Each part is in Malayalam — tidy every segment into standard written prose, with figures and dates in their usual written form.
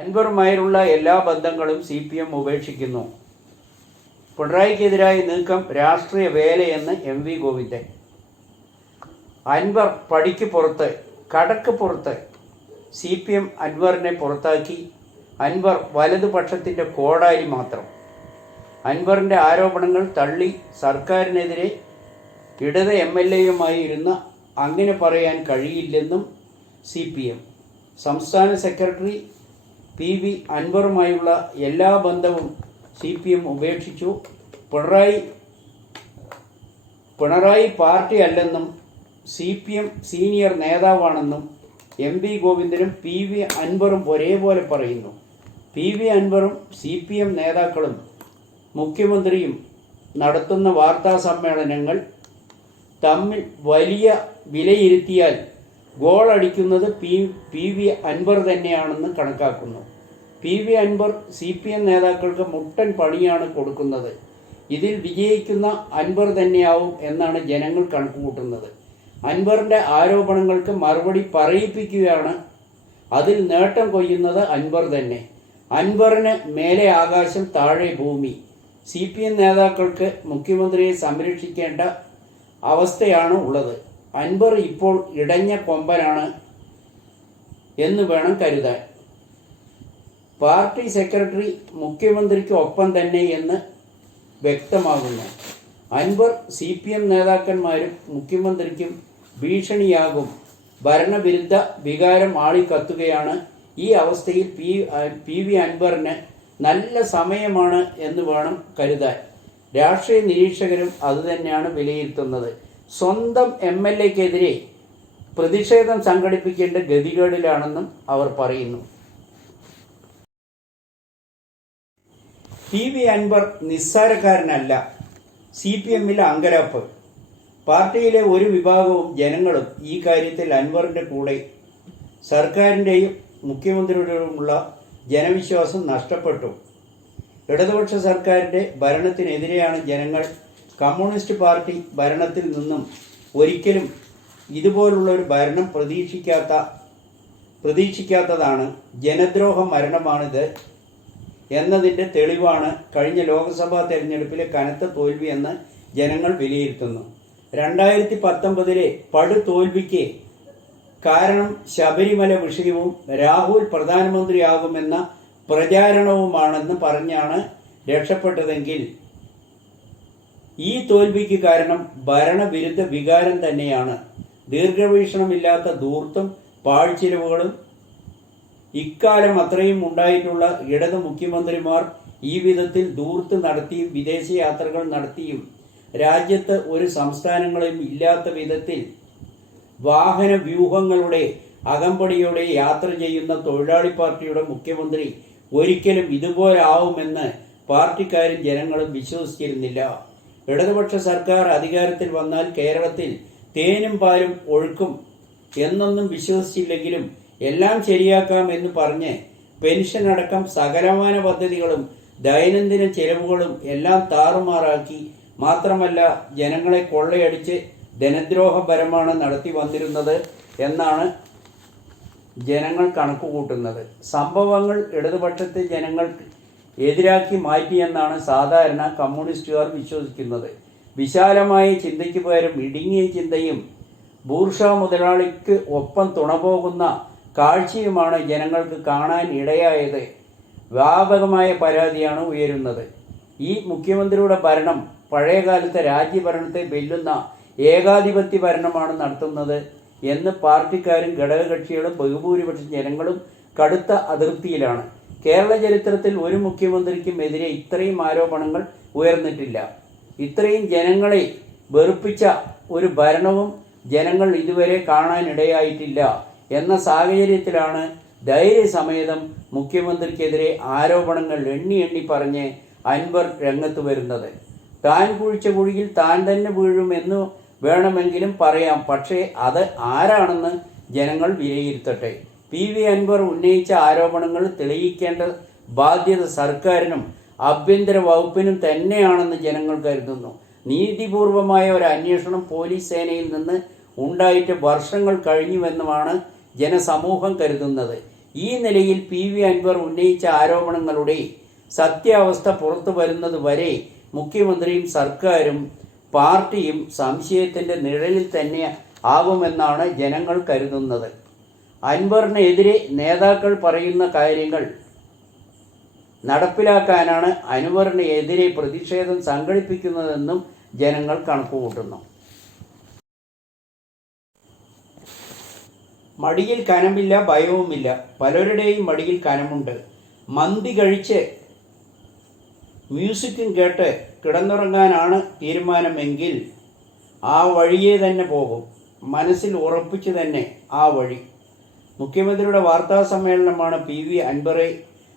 അൻവറുമായുള്ള എല്ലാ ബന്ധങ്ങളും CPM ഉപേക്ഷിക്കുന്നു. പിണറായിക്കെതിരായ നീക്കം രാഷ്ട്രീയ വേലയെന്ന് MV ഗോവിന്ദൻ. അൻവർ പടിക്ക് പുറത്ത്, കടക്ക് പുറത്ത്. CPM അൻവറിനെ പുറത്താക്കി. അൻവർ വലതുപക്ഷത്തിൻ്റെ കോടാലി മാത്രം. അൻവറിൻ്റെ ആരോപണങ്ങൾ തള്ളി സർക്കാരിനെതിരെ ഇടത് MLAയുമായി ഇരുന്ന അങ്ങനെ പറയാൻ കഴിയില്ലെന്നും CPM. സംസ്ഥാന സെക്രട്ടറി PV അൻവറുമായുള്ള എല്ലാ ബന്ധവും CPM ഉപേക്ഷിച്ചു. പിണറായി പാർട്ടി അല്ലെന്നും CPM സീനിയർ നേതാവാണെന്നും MV ഗോവിന്ദനും PV അൻവറും ഒരേപോലെ പറയുന്നു. PV അൻവറും CPM നേതാക്കളും മുഖ്യമന്ത്രിയും നടത്തുന്ന വാർത്താ സമ്മേളനങ്ങൾ തമ്മിൽ വലിയ വിലയിരുത്തിയാൽ ഗോൾ അടിക്കുന്നത് PV അൻവർ തന്നെയാണെന്ന് കണക്കാക്കുന്നു. PV അൻവർ CPM നേതാക്കൾക്ക് മുട്ടൻ പണിയാണ് കൊടുക്കുന്നത്. ഇതിൽ വിജയിക്കുന്ന അൻവർ തന്നെയാവും എന്നാണ് ജനങ്ങൾ കണക്കുകൂട്ടുന്നത്. അൻവറിൻ്റെ ആരോപണങ്ങൾക്ക് മറുപടി പറയിപ്പിക്കുകയാണ്. അതിൽ നേട്ടം കൊയ്യുന്നത് അൻവർ തന്നെ. അൻവറിന് മേലെ ആകാശം, താഴെ ഭൂമി. CPM നേതാക്കൾക്ക് മുഖ്യമന്ത്രിയെ സംരക്ഷിക്കേണ്ട അവസ്ഥയാണ് ഉള്ളത്. അൻവർ ഇപ്പോൾ ഇടഞ്ഞ കൊമ്പനാണ് എന്ന് വേണം കരുതാൻ. പാർട്ടി സെക്രട്ടറി മുഖ്യമന്ത്രിക്ക് ഒപ്പം തന്നെ എന്ന് വ്യക്തമാകുന്നു. അൻവർ CPM നേതാക്കന്മാരും മുഖ്യമന്ത്രിക്കും ഭീഷണിയാകും. ഭരണവിരുദ്ധ വികാരം ആളിക്കത്തുകയാണ്. ഈ അവസ്ഥയിൽ PV അൻവറിന് നല്ല സമയമാണ് എന്ന് വേണം കരുതാൻ. രാഷ്ട്രീയ നിരീക്ഷകരും അതുതന്നെയാണ് വിലയിരുത്തുന്നത്. സ്വന്തം MLAക്കെതിരെ പ്രതിഷേധം സംഘടിപ്പിക്കേണ്ട ഗതികേടിലാണെന്നും അവർ പറയുന്നു. PV അൻവർ നിസ്സാരക്കാരനല്ല. CPMൽ അങ്കലാപ്പ്. പാർട്ടിയിലെ ഒരു വിഭാഗവും ജനങ്ങളും ഈ കാര്യത്തിൽ അൻവറിൻ്റെ കൂടെ. സർക്കാരിൻ്റെയും മുഖ്യമന്ത്രിയുടെയുമുള്ള ജനവിശ്വാസം നഷ്ടപ്പെട്ടു. ഇടതുപക്ഷ സർക്കാരിൻ്റെ ഭരണത്തിനെതിരെയാണ് ജനങ്ങൾ. കമ്മ്യൂണിസ്റ്റ് പാർട്ടി ഭരണത്തിൽ നിന്നും ഒരിക്കലും ഇതുപോലുള്ളൊരു ഭരണം പ്രതീക്ഷിക്കാത്തതാണ്. ജനദ്രോഹ മരണമാണിത് എന്നതിൻ്റെ തെളിവാണ് കഴിഞ്ഞ ലോക്സഭാ തെരഞ്ഞെടുപ്പിലെ കനത്ത തോൽവി എന്ന് ജനങ്ങൾ വിലയിരുത്തുന്നു. 2019 പടുതോൽവിക്ക് കാരണം ശബരിമല വിഷയവും രാഹുൽ പ്രധാനമന്ത്രിയാകുമെന്ന പ്രചാരണവുമാണെന്ന് പറഞ്ഞാണ് രക്ഷപ്പെട്ടതെങ്കിൽ ഈ തോൽവിക്ക് കാരണം ഭരണവിരുദ്ധ വികാരം തന്നെയാണ്. ദീർഘവീക്ഷണമില്ലാത്ത ധൂർത്തും പാഴ്ചിലവുകളും ഇക്കാലം അത്രയും ഉണ്ടായിട്ടുള്ള ഇടത് മുഖ്യമന്ത്രിമാർ ഈ വിധത്തിൽ ധൂർത്ത് നടത്തിയും വിദേശയാത്രകൾ നടത്തിയും രാജ്യത്ത് ഒരു സംസ്ഥാനങ്ങളിലും ഇല്ലാത്ത വിധത്തിൽ വാഹന വ്യൂഹങ്ങളുടെ അകമ്പടിയോടെ യാത്ര ചെയ്യുന്ന തൊഴിലാളി പാർട്ടിയുടെ മുഖ്യമന്ത്രി ഒരിക്കലും ഇതുപോലെ ആവുമെന്ന് പാർട്ടിക്കാരും ജനങ്ങളും വിശ്വസിച്ചിരുന്നില്ല. ഇടതുപക്ഷ സർക്കാർ അധികാരത്തിൽ വന്നാൽ കേരളത്തിൽ തേനും പാലും ഒഴുക്കും എന്നൊന്നും വിശ്വസിച്ചില്ലെങ്കിലും എല്ലാം ശരിയാക്കാം എന്ന് പറഞ്ഞ് പെൻഷൻ അടക്കം സകലമാന പദ്ധതികളും ദൈനംദിന ചെലവുകളും എല്ലാം താറുമാറാക്കി. മാത്രമല്ല ജനങ്ങളെ കൊള്ളയടിച്ച് ധനദ്രോഹപരമാണ് നടത്തി വന്നിരുന്നത് എന്നാണ് ജനങ്ങൾ കണക്കുകൂട്ടുന്നത്. സംഭവങ്ങൾ ഇടതുപക്ഷത്തെ ജനങ്ങൾ എതിരാക്കി മാറ്റിയെന്നാണ് സാധാരണ കമ്മ്യൂണിസ്റ്റുകാർ വിശ്വസിക്കുന്നത്. വിശാലമായ ചിന്തയ്ക്ക് പകരം ഇടുങ്ങിയ ചിന്തയും ബൂർഷ്വാ മുതലാളിക്ക് ഒപ്പം തുണപോകുന്ന കാഴ്ചയുമാണ് ജനങ്ങൾക്ക് കാണാൻ ഇടയായത്. വ്യാപകമായ പരാതിയാണ് ഉയരുന്നത്. ഈ മുഖ്യമന്ത്രിയുടെ ഭരണം പഴയകാലത്തെ രാജ്യഭരണത്തെ വെല്ലുന്ന ഏകാധിപത്യ ഭരണമാണ് നടത്തുന്നത് എന്ന് പാർട്ടിക്കാരും ഘടകകക്ഷികളും ബഹുഭൂരിപക്ഷം ജനങ്ങളും കടുത്ത അതൃപ്തിയിലാണ്. കേരള ചരിത്രത്തിൽ ഒരു മുഖ്യമന്ത്രിക്കും എതിരെ ഇത്രയും ആരോപണങ്ങൾ ഉയർന്നിട്ടില്ല. ഇത്രയും ജനങ്ങളെ വെറുപ്പിച്ച ഒരു ഭരണവും ജനങ്ങൾ ഇതുവരെ കാണാനിടയായിട്ടില്ല എന്ന സാഹചര്യത്തിലാണ് ധൈര്യസമേതം മുഖ്യമന്ത്രിക്കെതിരെ ആരോപണങ്ങൾ എണ്ണി പറഞ്ഞ് അൻവർ രംഗത്ത് വരുന്നത്. താൻ കുഴിച്ച കുഴിയിൽ താൻ തന്നെ വീഴുമെന്ന് വേണമെങ്കിലും പറയാം. പക്ഷേ അത് ആരാണെന്ന് ജനങ്ങൾ വിലയിരുത്തട്ടെ. PV അൻവർ ഉന്നയിച്ച ആരോപണങ്ങൾ തെളിയിക്കേണ്ട ബാധ്യത സർക്കാരിനും ആഭ്യന്തര വകുപ്പിനും തന്നെയാണെന്ന് ജനങ്ങൾ കരുതുന്നു. നീതിപൂർവമായ ഒരു അന്വേഷണം പോലീസ് സേനയിൽ നിന്ന് ഉണ്ടായിട്ട് വർഷങ്ങൾ കഴിഞ്ഞുവെന്നുമാണ് ജനസമൂഹം കരുതുന്നത്. ഈ നിലയിൽ PV അൻവർ ഉന്നയിച്ച ആരോപണങ്ങളുടെ സത്യാവസ്ഥ പുറത്തു വരുന്നത് വരെ മുഖ്യമന്ത്രിയും സർക്കാരും പാർട്ടിയും സംശയത്തിൻ്റെ നിഴലിൽ തന്നെ ആകുമെന്നാണ് ജനങ്ങൾ കരുതുന്നത്. അൻവറിനെതിരെ നേതാക്കൾ പറയുന്ന കാര്യങ്ങൾ നടപ്പിലാക്കാനാണ് അൻവറിനെതിരെ പ്രതിഷേധം സംഘടിപ്പിക്കുന്നതെന്നും ജനങ്ങൾ കണക്കുകൂട്ടുന്നു. മടിയിൽ കനമില്ല, ഭയവുമില്ല. പലരുടെയും മടിയിൽ കനമുണ്ട്. മന്തി കഴിച്ച് മ്യൂസിക്കും കേട്ട് കിടന്നുറങ്ങാനാണ് തീരുമാനമെങ്കിൽ ആ വഴിയേ തന്നെ പോകും. മനസ്സിൽ ഉറപ്പിച്ച് തന്നെ ആ വഴി. മുഖ്യമന്ത്രിയുടെ വാർത്താ സമ്മേളനമാണ് PV അൻവറെ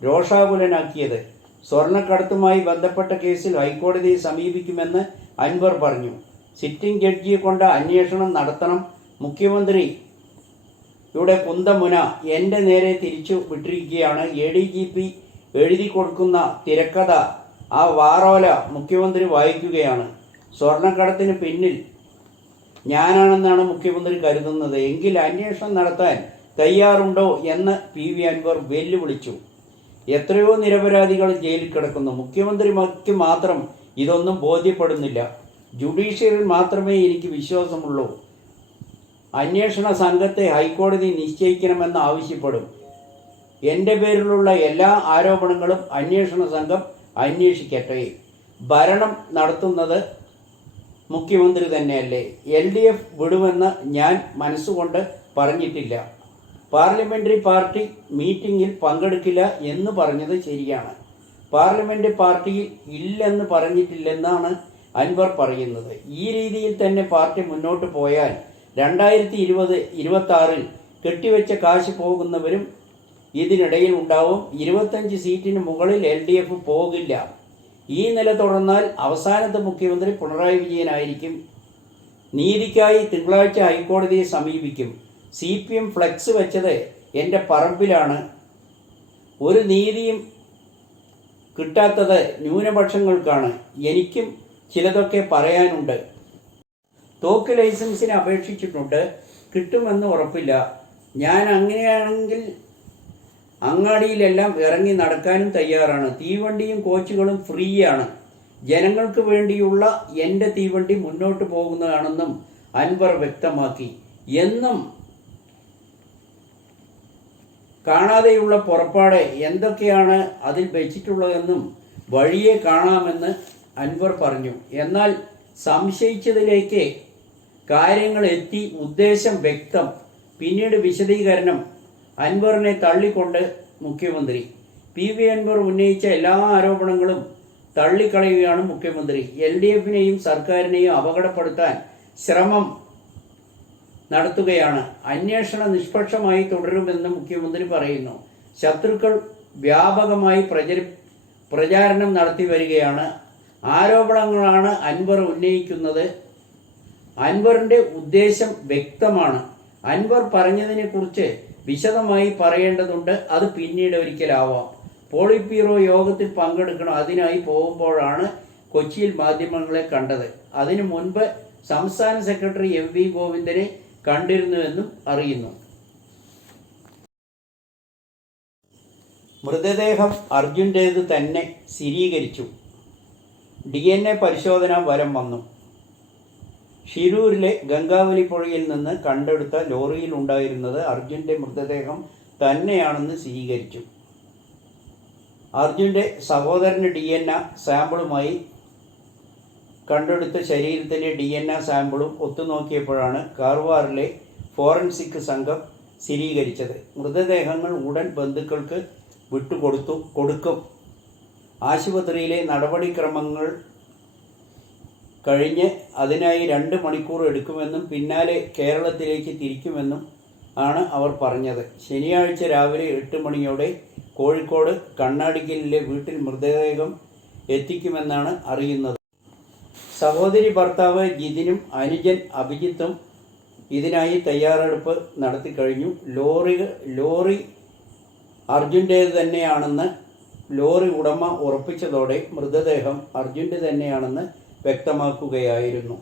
രോഷാകുലനാക്കിയത്. സ്വർണ്ണക്കടത്തുമായി ബന്ധപ്പെട്ട കേസിൽ ഹൈക്കോടതിയെ സമീപിക്കുമെന്ന് അൻവർ പറഞ്ഞു. സിറ്റിംഗ് ജഡ്ജിയെ കൊണ്ട് അന്വേഷണം നടത്തണം. മുഖ്യമന്ത്രിയുടെ കുന്തമുന എൻ്റെ നേരെ തിരിച്ചു വിട്ടിരിക്കുകയാണ്. ADGP എഴുതി കൊടുക്കുന്ന തിരക്കഥ, ആ വാറോല മുഖ്യമന്ത്രി വായിക്കുകയാണ്. സ്വർണ്ണക്കടത്തിന് പിന്നിൽ ഞാനാണെന്നാണ് മുഖ്യമന്ത്രി കരുതുന്നത്. എങ്കിൽ അന്വേഷണം നടത്താൻ തയ്യാറുണ്ടോ എന്ന് PV അൻവർ വെല്ലുവിളിച്ചു. എത്രയോ നിരപരാധികൾ ജയിലിൽ കിടക്കുന്നു. മുഖ്യമന്ത്രിക്ക് മാത്രം ഇതൊന്നും ബോധ്യപ്പെടുന്നില്ല. ജുഡീഷ്യറിയിൽ മാത്രമേ എനിക്ക് വിശ്വാസമുള്ളൂ. അന്വേഷണ സംഘത്തെ ഹൈക്കോടതി നിശ്ചയിക്കണമെന്ന് ആവശ്യപ്പെടും. എൻ്റെ പേരിലുള്ള എല്ലാ ആരോപണങ്ങളും അന്വേഷണ സംഘം അന്വേഷിക്കട്ടെ. ഭരണം നടത്തുന്നത് മുഖ്യമന്ത്രി തന്നെയല്ലേ. LDF വിടുമെന്ന് ഞാൻ മനസ്സുകൊണ്ട് പറഞ്ഞിട്ടില്ല. പാർലമെൻ്ററി പാർട്ടി മീറ്റിങ്ങിൽ പങ്കെടുക്കില്ല എന്ന് പറഞ്ഞത് ശരിയാണ്. പാർലമെൻ്റ് പാർട്ടിയിൽ ഇല്ലെന്ന് പറഞ്ഞിട്ടില്ലെന്നാണ് അൻവർ പറയുന്നത്. ഈ രീതിയിൽ തന്നെ പാർട്ടി മുന്നോട്ട് പോയാൽ 2020-26 കെട്ടിവെച്ച കാശ് പോകുന്നവരും ഇതിനിടയിൽ ഉണ്ടാവും. 25 സീറ്റിന് മുകളിൽ LDF പോകില്ല. ഈ നില തുടർന്നാൽ അവസാനത്തെ മുഖ്യമന്ത്രി പിണറായി വിജയനായിരിക്കും. നീതിക്കായി തിങ്കളാഴ്ച ഹൈക്കോടതിയെ സമീപിക്കും. CPM ഫ്ലെക്സ് വെച്ചത് എൻ്റെ പറമ്പിലാണ്. ഒരു നീതിയും കിട്ടാത്തത് ന്യൂനപക്ഷങ്ങൾക്കാണ്. എനിക്കും ചിലതൊക്കെ പറയാനുണ്ട്. തോക്ക് ലൈസൻസിന് അപേക്ഷിച്ചിട്ടുണ്ട്. കിട്ടുമെന്ന് ഉറപ്പില്ല. ഞാൻ അങ്ങനെയാണെങ്കിൽ അങ്ങാടിയിലെല്ലാം ഇറങ്ങി നടക്കാനും തയ്യാറാണ്. തീവണ്ടിയും കോച്ചുകളും ഫ്രീയാണ്. ജനങ്ങൾക്ക് വേണ്ടിയുള്ള എൻ്റെ തീവണ്ടി മുന്നോട്ട് പോകുന്നതാണെന്നും അൻവർ വ്യക്തമാക്കി. എന്നും കാണാതെയുള്ള പുറപ്പാട് എന്തൊക്കെയാണ് അതിൽ വെച്ചിട്ടുള്ളതെന്നും വഴിയെ കാണാമെന്ന് അൻവർ പറഞ്ഞു. എന്നാൽ സംശയിച്ചതിലേക്ക് കാര്യങ്ങൾ എത്തി. ഉദ്ദേശം വ്യക്തം. പിന്നീട് വിശദീകരണം. അൻവറിനെ തള്ളിക്കൊണ്ട് മുഖ്യമന്ത്രി. PV അൻവർ ഉന്നയിച്ച എല്ലാ ആരോപണങ്ങളും തള്ളിക്കളയുകയാണ് മുഖ്യമന്ത്രി. LDFനെയും സർക്കാരിനെയും അപകടപ്പെടുത്താൻ ശ്രമം നടത്തുകയാണ്. അന്വേഷണം നിഷ്പക്ഷമായി തുടരുമെന്ന് മുഖ്യമന്ത്രി പറയുന്നു. ശത്രുക്കൾ വ്യാപകമായി പ്രചാരണം നടത്തി വരികയാണ്. ആരോപണങ്ങളാണ് അൻവർ ഉന്നയിക്കുന്നത്. അൻവറിൻ്റെ ഉദ്ദേശം വ്യക്തമാണ്. അൻവർ പറഞ്ഞതിനെക്കുറിച്ച് വിശദമായി പറയേണ്ടതുണ്ട്. അത് പിന്നീട് ഒരിക്കലാവാം. പോളിറ്റ് ബ്യൂറോ യോഗത്തിൽ പങ്കെടുക്കണം. അതിനായി പോകുമ്പോഴാണ് കൊച്ചിയിൽ മാധ്യമങ്ങളെ കണ്ടത്. അതിനു മുൻപ് സംസ്ഥാന സെക്രട്ടറി MV ഗോവിന്ദനെ കണ്ടിരുന്നുവെന്നും അറിയുന്നു. മൃതദേഹം അർജുൻ്റേത് തന്നെ സ്ഥിരീകരിച്ചു. DNA പരിശോധനാ ഫലം വന്നു. ഷിരൂരിലെ ഗംഗാവലി പുഴയിൽ നിന്ന് കണ്ടെടുത്ത ലോറിയിൽ ഉണ്ടായിരുന്നത് അർജുൻ്റെ മൃതദേഹം തന്നെയാണെന്ന് സ്ഥിരീകരിച്ചു. അർജുൻ്റെ സഹോദരൻ്റെ DNA സാമ്പിളുമായി കണ്ടെടുത്ത ശരീരത്തിലെ DNA സാമ്പിളും ഒത്തുനോക്കിയപ്പോഴാണ് കാർവാറിലെ ഫോറൻസിക് സംഘം സ്ഥിരീകരിച്ചത്. മൃതദേഹങ്ങൾ ഉടൻ ബന്ധുക്കൾക്ക് കൊടുക്കും. ആശുപത്രിയിലെ നടപടിക്രമങ്ങൾ കഴിഞ്ഞ് അതിനായി 2 മണിക്കൂർ എടുക്കുമെന്നും പിന്നാലെ കേരളത്തിലേക്ക് തിരിക്കുമെന്നും ആണ് അവർ പറഞ്ഞത്. ശനിയാഴ്ച രാവിലെ 8 മണിയോടെ കോഴിക്കോട് കണ്ണാടിക്കലിലെ വീട്ടിൽ മൃതദേഹം എത്തിക്കുമെന്നാണ് അറിയുന്നത്. സഹോദരി ഭർത്താവ് ജിതിനും അനുജൻ അഭിജിത്തും ഇതിനായി തയ്യാറെടുപ്പ് നടത്തിക്കഴിഞ്ഞു. ലോറി അർജുൻ്റേത് തന്നെയാണെന്ന് ലോറി ഉടമ ഉറപ്പിച്ചതോടെ മൃതദേഹം അർജുൻ്റെ തന്നെയാണെന്ന് വ്യക്തമാക്കുകയായിരുന്നു.